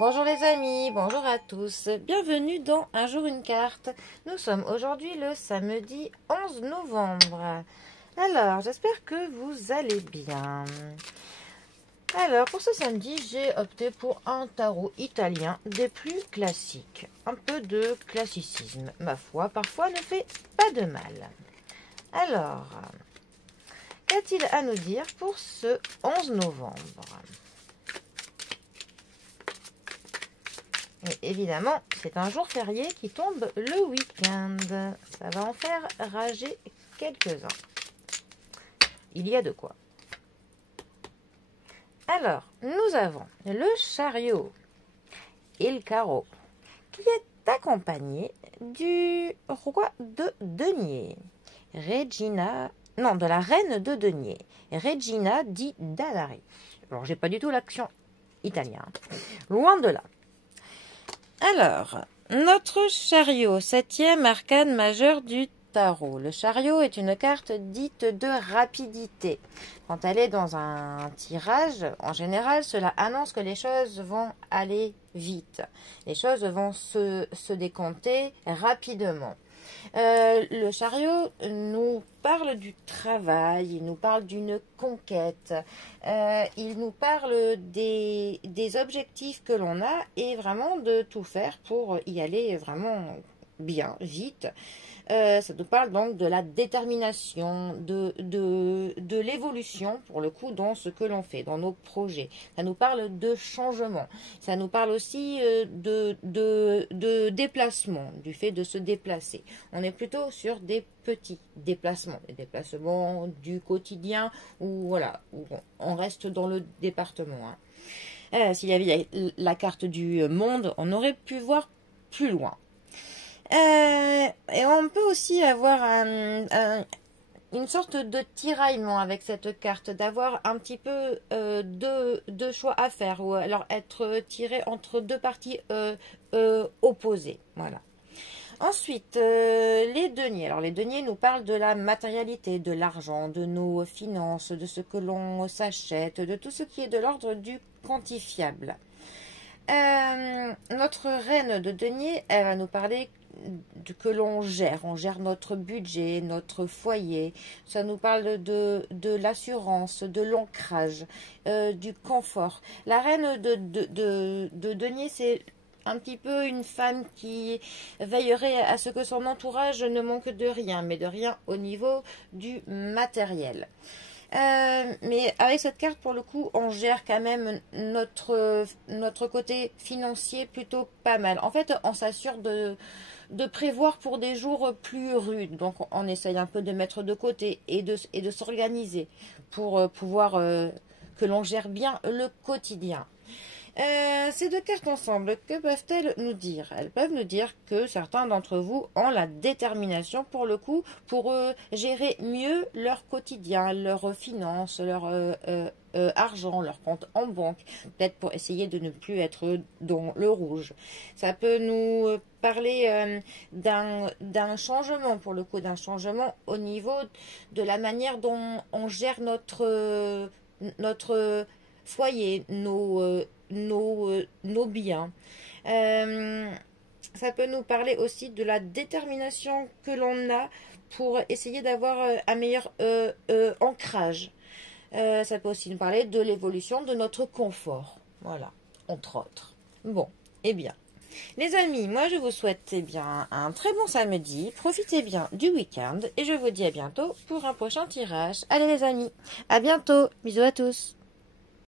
Bonjour les amis, bonjour à tous, bienvenue dans Un jour une carte. Nous sommes aujourd'hui le samedi 11 novembre. Alors, j'espère que vous allez bien. Alors, pour ce samedi, j'ai opté pour un tarot italien des plus classiques. Un peu de classicisme, ma foi, parfois ne fait pas de mal. Alors, qu'a-t-il à nous dire pour ce 11 novembre ? Et évidemment, c'est un jour férié qui tombe le week-end. Ça va en faire rager quelques-uns. Il y a de quoi. Alors, nous avons le chariot, il carreau, qui est accompagné du roi de denier, de la reine de denier, Regina di Danari. Alors, j'ai pas du tout l'accent italien, loin de là. Alors, notre chariot, 7e arcane majeur du tarot. Le chariot est une carte dite de rapidité. Quand elle est dans un tirage, en général, cela annonce que les choses vont aller vite. Les choses vont se décompter rapidement. Le chariot nous parle du travail, il nous parle d'une conquête, il nous parle des objectifs que l'on a et vraiment de tout faire pour y aller vraiment bien, vite. Ça nous parle donc de la détermination, de l'évolution pour le coup dans ce que l'on fait, dans nos projets. Ça nous parle de changement. Ça nous parle aussi de déplacement, du fait de se déplacer. On est plutôt sur des petits déplacements, des déplacements du quotidien où voilà, où on reste dans le département. S'il y avait la carte du monde, on aurait pu voir plus loin. Et on peut aussi avoir une sorte de tiraillement avec cette carte, d'avoir un petit peu deux choix à faire, ou alors être tiré entre deux parties opposées. Voilà. Ensuite, les deniers. Alors, les deniers nous parlent de la matérialité, de l'argent, de nos finances, de ce que l'on s'achète, de tout ce qui est de l'ordre du quantifiable. Notre reine de denier, elle va nous parler que l'on gère. On gère notre budget, notre foyer. Ça nous parle de l'assurance, de l'ancrage, du confort. La reine de denier, c'est un petit peu une femme qui veillerait à ce que son entourage ne manque de rien, mais de rien au niveau du matériel. Mais avec cette carte, pour le coup, on gère quand même notre côté financier plutôt pas mal. En fait, on s'assure de prévoir pour des jours plus rudes. Donc, on essaye un peu de mettre de côté et de s'organiser pour pouvoir que l'on gère bien le quotidien. Ces deux cartes ensemble, que peuvent-elles nous dire? Elles peuvent nous dire que certains d'entre vous ont la détermination pour le coup pour gérer mieux leur quotidien, leurs finances, leur argent, leur compte en banque, peut-être pour essayer de ne plus être dans le rouge. Ça peut nous parler d'un changement, pour le coup, d'un changement au niveau de la manière dont on gère notre foyer, nos biens. Ça peut nous parler aussi de la détermination que l'on a pour essayer d'avoir un meilleur ancrage. Ça peut aussi nous parler de l'évolution de notre confort. Voilà, entre autres. Bon, eh bien, les amis, moi je vous souhaite un très bon samedi. Profitez bien du week-end et je vous dis à bientôt pour un prochain tirage. Allez les amis, à bientôt. Bisous à tous.